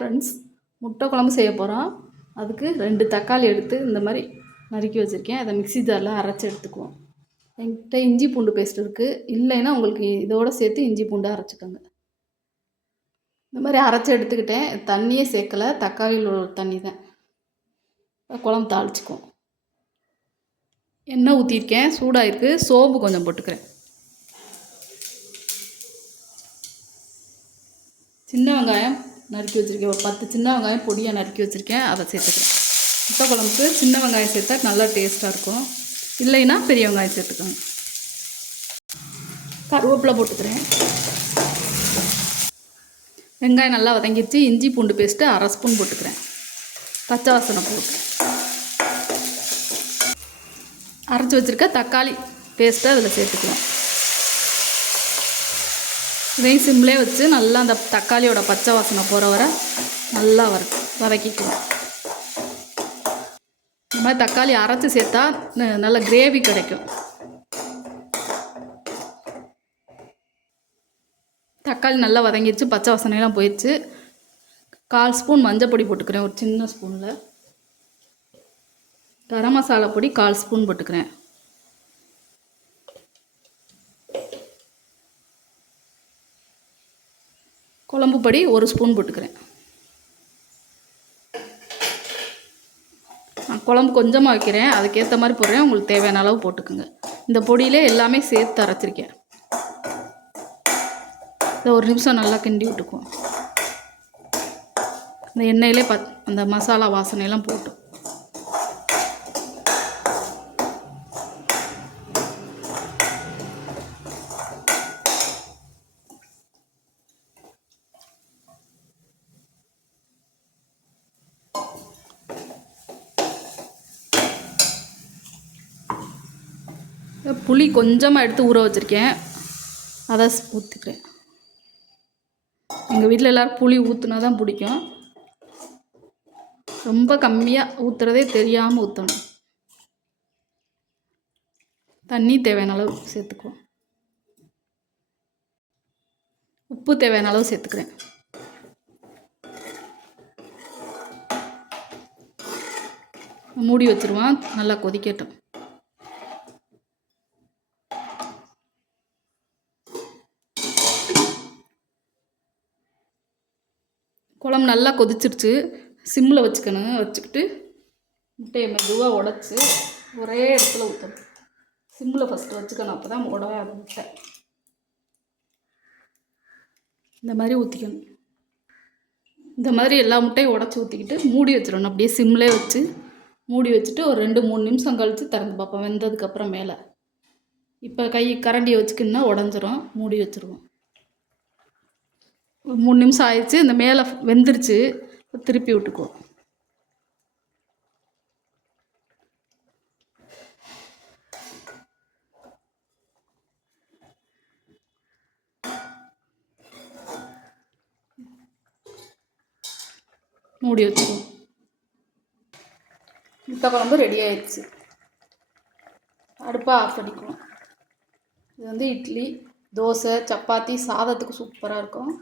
Friends, முட்டை குழம்பு செய்ய போகிறோம். அதுக்கு 2 தக்காளி எடுத்து இந்த மாதிரி நறுக்கி வச்சுருக்கேன். அதை மிக்ஸி ஜாரில் அரைச்சி எடுத்துக்குவோம். என்கிட்ட இஞ்சி பூண்டு பேஸ்ட் இருக்குது. இல்லைன்னா உங்களுக்கு இதோடு சேர்த்து இஞ்சி பூண்டு அரைச்சிக்கோங்க. இந்த மாதிரி அரைச்சி எடுத்துக்கிட்டேன். தண்ணியே சேர்க்கலை, தக்காளியில் ஒரு தண்ணி தான். குழம்பு தாளிச்சிக்குவோம். எண்ணெய் ஊற்றிருக்கேன், சூடாகிருக்கு. சோம்பு கொஞ்சம் போட்டுக்கிறேன். சின்ன வெங்காயம் நறுக்கி வச்சுருக்கேன். ஒரு 10 சின்ன வெங்காயம் பொடியாக நறுக்கி வச்சுருக்கேன். அதை சேர்த்துக்கிறேன். முட்டை குழம்புக்கு சின்ன வெங்காயம் சேர்த்தா நல்லா டேஸ்ட்டாக இருக்கும். இல்லைன்னா பெரிய வெங்காயம் சேர்த்துக்கோங்க. கருவேப்பிலை போட்டுக்கிறேன். வெங்காயம் நல்லா வதங்கிடுச்சு. இஞ்சி பூண்டு பேஸ்ட்டு 1/2 ஸ்பூன் போட்டுக்கிறேன். பச்சை வாசனை போட்டு அரைச்சி வச்சுருக்க தக்காளி பேஸ்ட்டை அதில் சேர்த்துக்கலாம். இதையும் சிம்லே வச்சு நல்லா அந்த தக்காளியோட பச்சை வாசனை போகிற வரை நல்லா வதக்கிக்கலாம். இந்த மாதிரி தக்காளி அரைச்சி சேர்த்தா நல்ல கிரேவி கிடைக்கும். தக்காளி நல்லா வதங்கிடுச்சு, பச்சை வாசனையெல்லாம் போயிடுச்சு. 1/4 ஸ்பூன் மஞ்சள் பொடி போட்டுக்கிறேன். ஒரு சின்ன ஸ்பூனில் கரம் மசாலா பொடி 1/4 ஸ்பூன் போட்டுக்கிறேன். குழம்பு பொடி 1 ஸ்பூன் போட்டுக்கிறேன். நான் குழம்பு கொஞ்சமாக வைக்கிறேன், அதுக்கேற்ற மாதிரி போடுறேன். உங்களுக்கு தேவையான அளவு போட்டுக்குங்க. இந்த பொடியிலே எல்லாமே சேர்த்து அரைச்சிருக்கேன். இதை 1 நிமிஷம் நல்லா கிண்டி விட்டுக்குவோம். இந்த எண்ணெயிலே அந்த மசாலா வாசனையெல்லாம் போட்டு புளி கொஞ்சமாக எடுத்து ஊற வச்சுருக்கேன். அதை ஊற்றிக்கிறேன். எங்கள் வீட்டில் எல்லோரும் புளி ஊற்றுனா தான் பிடிக்கும். ரொம்ப கம்மியாக ஊற்றுறதே தெரியாமல் ஊற்றணும். தண்ணி தேவையான அளவு சேர்த்துக்குவோம். உப்பு தேவையான அளவு சேர்த்துக்கிறேன். மூடி வச்சுருவோம், நல்லா கொதிக்கட்டும். குழம்பு நல்லா கொதிச்சிருச்சு. சிம்மில் வச்சுக்கிட்டு முட்டையை மெதுவாக உடச்சி ஒரே இடத்துல ஊற்றணும். சிம்மில் ஃபஸ்ட்டு வச்சுக்கணும், அப்போ தான் உடையாது முட்டை. இந்த மாதிரி ஊற்றிக்கணும். இந்த மாதிரி எல்லா முட்டையும் உடச்சி ஊற்றிக்கிட்டு மூடி வச்சிடணும். அப்படியே சிம்மில் வச்சு மூடி வச்சுட்டு ஒரு 2-3 நிமிஷம் கழித்து திறந்து பார்ப்போம், வெந்ததுக்கப்புறம் மேலே. இப்போ கரண்டியை வச்சுக்கின்னா உடஞ்சிரும். மூடி வச்சுருவோம். 3 நிமிஷம் ஆயிடுச்சு. இந்த மேலே வெந்துருச்சு. திருப்பி விட்டுக்குவோம். மூடி வச்சுக்குவோம். முட்டை குழம்பு ரெடி ஆயிடுச்சு. அடுப்பை ஆஃப் பண்ணிக்குவோம். இது இட்லி, தோசை, சப்பாத்தி, சாதத்துக்கு சூப்பராக இருக்கும்.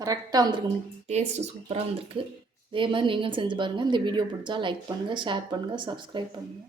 கரெக்டாக வந்திருக்கு. டேஸ்ட்டு சூப்பராக வந்திருக்கு. இதே மாதிரி நீங்களும் செஞ்சு பாருங்கள். இந்த வீடியோ பிடிச்சா லைக் பண்ணுங்கள், ஷேர் பண்ணுங்கள், சப்ஸ்கிரைப் பண்ணுங்கள்.